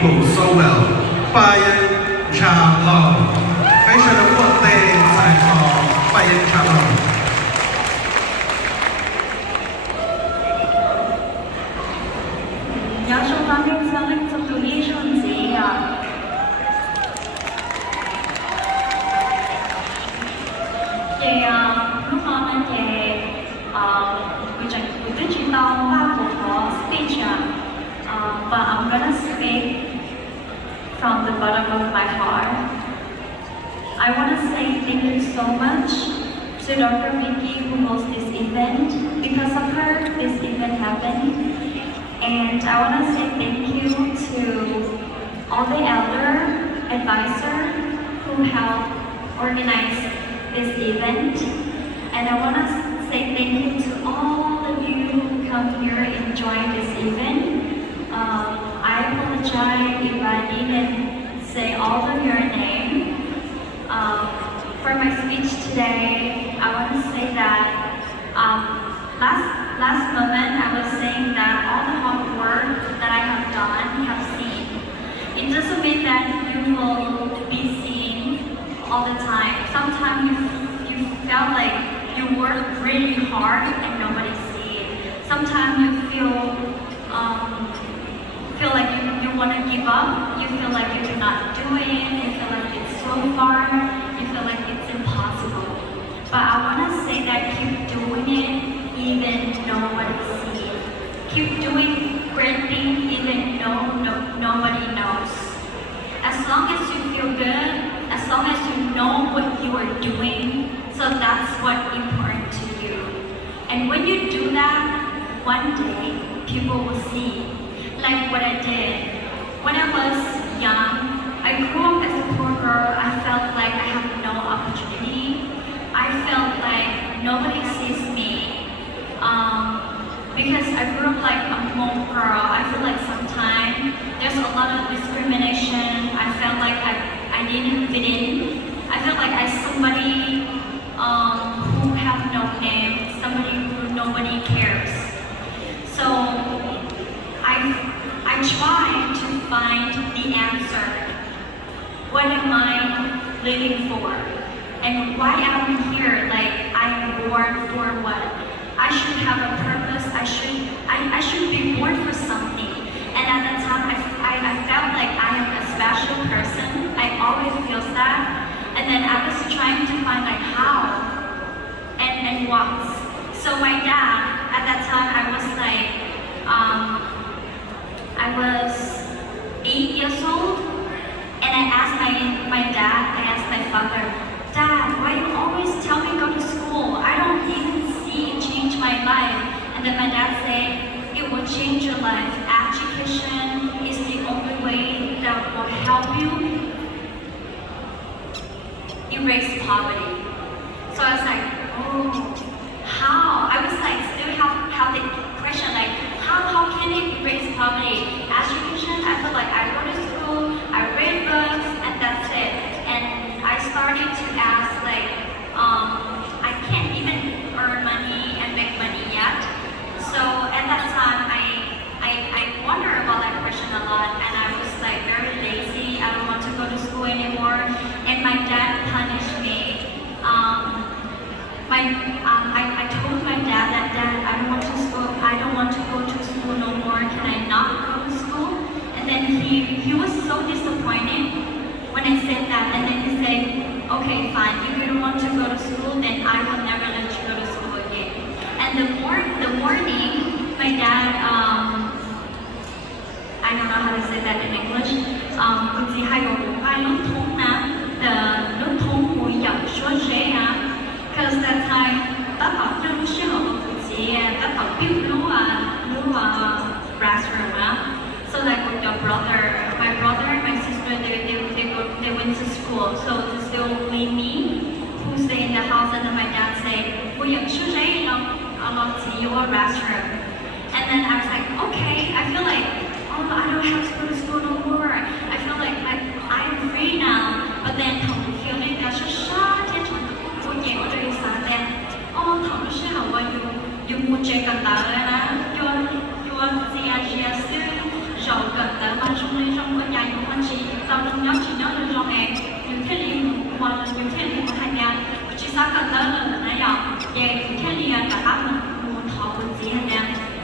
people so well 拜恩茶老非常的获得采访拜恩茶老Jag tror man minns väldigt som du vill säga. Lúc đó mình tôi chỉ tao ba cuộc speech but I'm gonna speak from the bottom of my heart. I want to say thank you so much to Dr. Vicky who hosts this event. Because of her, this event happened. And I want to say thank you to all the elder advisors who helped organize this event. And I want to say thank you to all of you who come here and enjoy this event. I apologize if I didn't say all of your names. For my speech today, I want to say that last moment I was saying that all the hard work that I have done, have seen. It doesn't mean that you will be seen all the time. Sometimes you felt like you work really hard and nobody sees it. Sometimes you feel like you want to give up. You feel like you cannot do it. You feel like it's so far. You feel like it's impossible. But I want to say that keep doing it even nobody sees it. Keep doing great things even nobody knows. As long as you feel good, as long as you know what you are doing, so that's what's important to you. And when you do that, one day people will see. Like what I did. When I was young, I grew up as a poor girl. I felt like I have no opportunity. I felt like nobody sees me. Because I grew up like a Hmong girl, I feel like sometimes there's a lot of discrimination. I felt like I didn't fit in. I felt like I'm somebody who have no name, somebody who nobody cares. So I try to find the answer. What am I living for? And why am I here? Like I am born for what? I should have a purpose. I should be born for something. And at that time, I felt like I am a special person. I always feel that. And then I was trying to find like how and what. So my dad, at that time, I was like, I was 8 years old, and I asked my dad, I asked my father, Dad, why you always tell me go to school? I don't even see it change my life. And then my dad said, it will change your life. Education is the only way that will help you erase poverty. So I was like, oh, how? I was like, still have the question like, how can it erase poverty? Education, I feel like I go to school, I read books, and that's it. And I started to ask like, I can't even earn money and make money yet. So at that time, I wonder about that question a lot, and I was like very lazy. I don't want to go to school anymore. And my dad punished me. I told my dad that Dad, I don't want to go to school no more. Can I not go to school? And then he was so disappointed when I said that. And then he said, okay, fine. If you don't want to go to school, then I will never let you go to school again. And the morning, my dad, I don't know how to say that in English. Chị hay có một vài lúc thông nè, lúc thông hồi dọc số dễ à. Because that time, tất cả các lúc sẽ học của chị, tất cả build new classroom. So like with my brother and my sister, they went to school. So it's still me who stay in the house, and then my dad said, "Well, you should say to your restroom." And then I was like, okay. I feel like, oh, I don't have to go to school no more. I feel like I'm free now. But then 同學呢，就說沙天從半夜我都要散咧。哦，同學係話要換著咁大嘅啦，要自己先柔緊嘅嘛，從呢種嘅人也看你啊，大家们讨不起呢，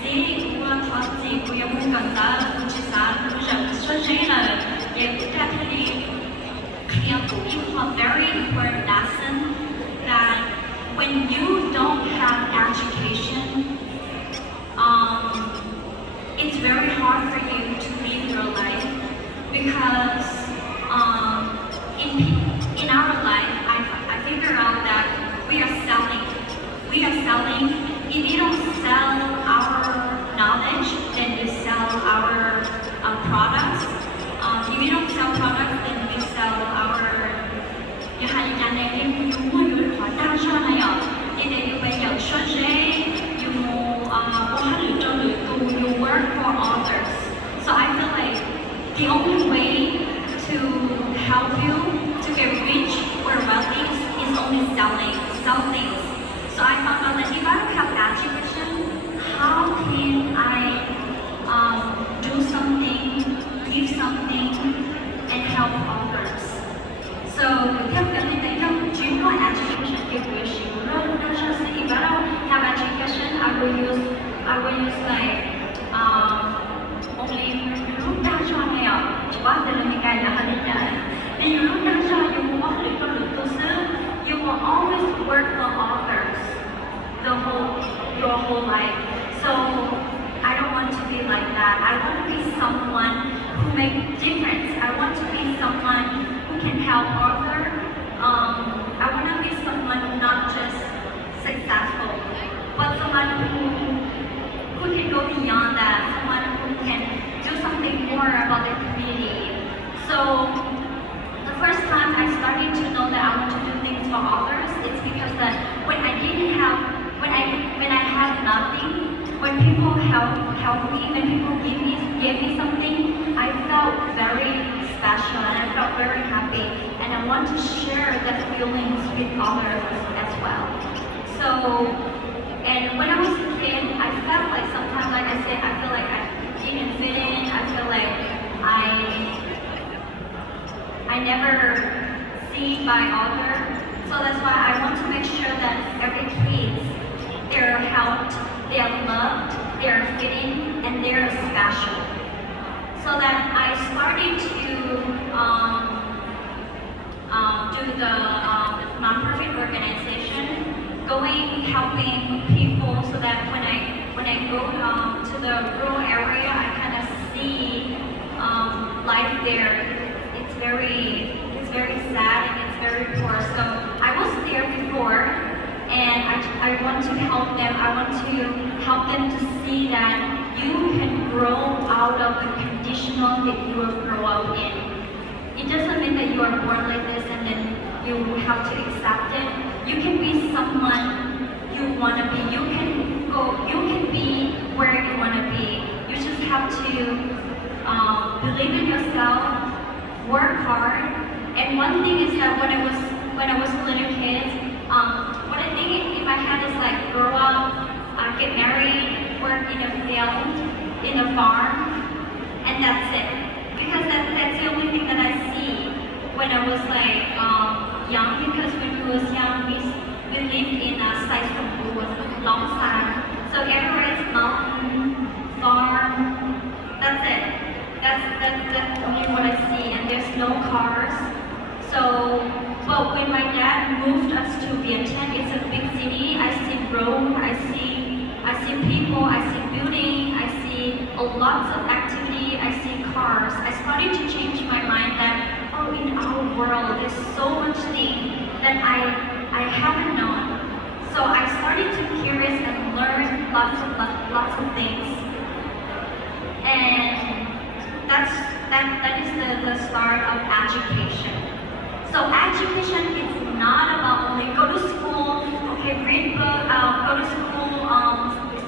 这我讨这不要不讲啥，不知啥，不是说谁了，也definitely clear a very important lesson that when you don't have education, it's very hard for you to live your life because in our life, I figure out that we are selling. We are selling. If you don't sell our knowledge, then you sell our products. If you don't sell products, then we sell our 有下一站呢，你有有好大上来呀，你得有没有说谁，有我还有做旅途，you work for others. So I feel like the only way to help you to get rich or wealthy is only sell things. So I found out that if I don't have education, how can I do something, give something, and help others? So theo cái này theo chính là education if we should not just if I don't have education, I will use like only lúc đa cho này ạ, chỉ có từ lần này là hơi ít đấy. Vì lúc đa cho you will only go to school, you will always work for others your whole life. So I don't want to be like that. I want to be someone who makes difference. I want to be someone who can help others. I want to be someone not just successful, but someone who can go beyond that, someone who can do something more about the community. So the first time I started to know that I want to do things for others, it's because that when I had nothing, when people help me, when people gave me something, I felt very special and I felt very happy, and I want to share that feelings with others as well. So, and when I was a kid, I felt like sometimes, like I said, I feel like I didn't fit in. I feel like I never seen by others. So that's why I want to make sure that every kid, they're helped, they are loved, they are fitting, and they are special. So that I started to do the non-profit organization, helping people, so that when I go to the rural area, I kind of see life there. It's very sad and it's very poor. So I was there before, and I want to help them. I want to help them to see that you can grow out of the conditional that you will grow up in. It doesn't mean that you are born like this and then you have to accept it. You can be someone you want to be. You can be where you want to be. You just have to believe in yourself, work hard. And one thing is that when I was a little kid, what I think in my head is like grow up, get married, work in a field, in a farm, and that's it. Because that's the only thing that I see when I was like young. Because when we was young, we lived in a site that was long side. So everywhere is mountain, farm. That's it. That's only what I see, and there's no cars. So, but when my dad moved us to Vientiane, it's a big city. I see road, I see people, I see building, I see lots of activity, I see cars. I started to change my mind that, oh, in our world, there's so much things that I haven't known. So I started to curious and learn lots of things. And that is the start of education. So education is not about only go to school, okay, read book, go to school,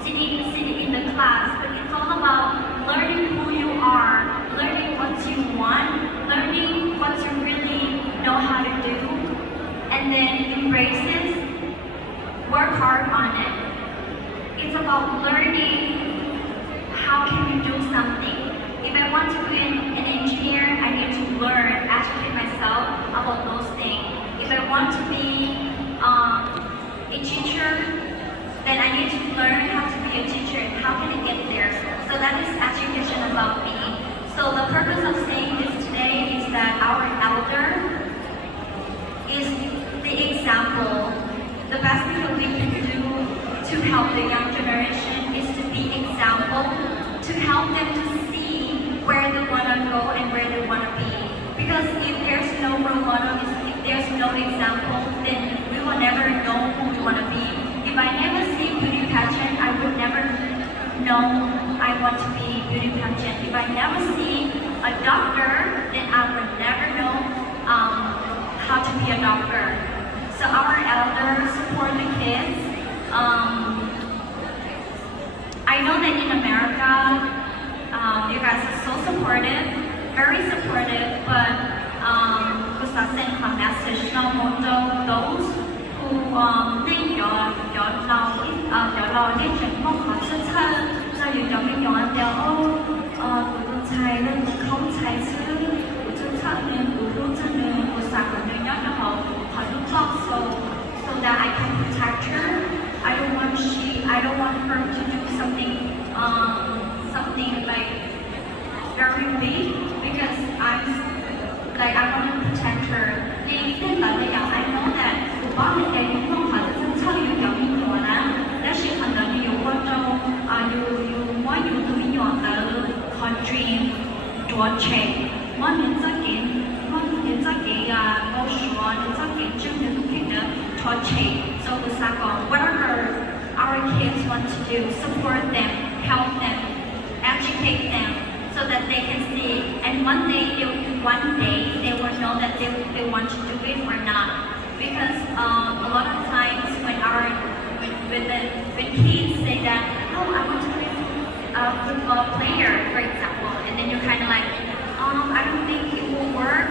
sitting in the class, but it's all about learning who you are, learning what you want, learning what you really know how to do, and then embrace it, work hard on it. It's about learning how can you do something. If I want to be an engineer, I need to learn, educate myself about those things. If I want to be a teacher, them to see where they want to go and where they want to be. Because if there's no role model, if there's no example, then we will never know who we want to be. If I never see beauty pageant, I would never know I want to be beauty pageant. If I never see a doctor, then I would never know how to be a doctor. So our elders support the kids. I know that in America, you guys are so supportive, very supportive, but we send a message now to those who need your love, your love, need your love, cho dù cho mình nói theo tụi con trai lên không trai chứ tụi chân thật nên tụi con chân nên tụi sạc của người nhớ cho họ lúc love so that I can protect her. I don't want her to do something like very big because I want to protect her. Nên tên là bây giờ I know that tụi con mình đây cũng không phải là chân thật như kiểu mình nhỏ lắm. Đó chỉ phần là nhiều quan trọng. Mỗi nhiều tụi mình nhỏ là country đua chạy. Mỗi mình rất kiện câu chuyện, rất kiện chương trình cũng kiện nữa đua chạy. So we say whatever our kids want to do, support them, help them, educate them, so that they can see. And one day they will know that they want to do it or not. Because a lot of times when kids say that, oh, I want to be a football player, for example, and then you're kind of like, I don't think it will work.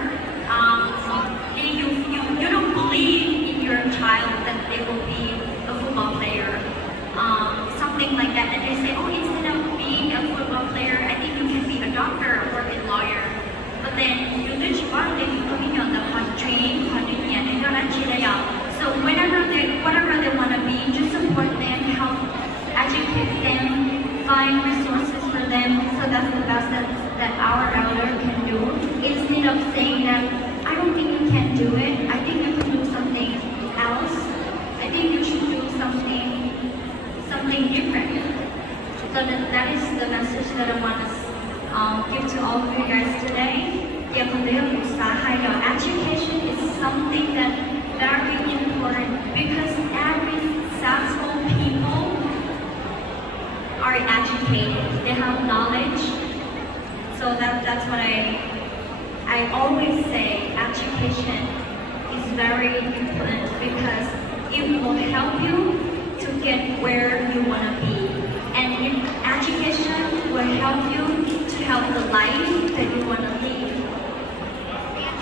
You don't believe in your child that they will be a football player, something like that. And they say, oh, instead of being a football player, I think you can be a doctor or a lawyer. But then you lose one day coming on the dream, so whatever they want to be, just support them, help educate them, find resources for them. So that's the best that our elder can do. Instead of saying that I don't think you can do it, I think you can do something else. I think you should do something different. So that is the message that I want to give to all of you guys today. Education is something that very important because every successful people are educated. They have knowledge. So that's what I always say. Education is very important because it will help you to get where you want to be. And education will help you to have the life that you want to live.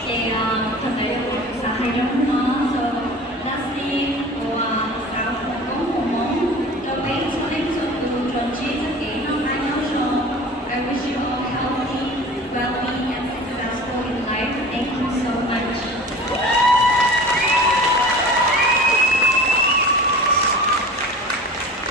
Thì phần đấy là một xã hay lắm.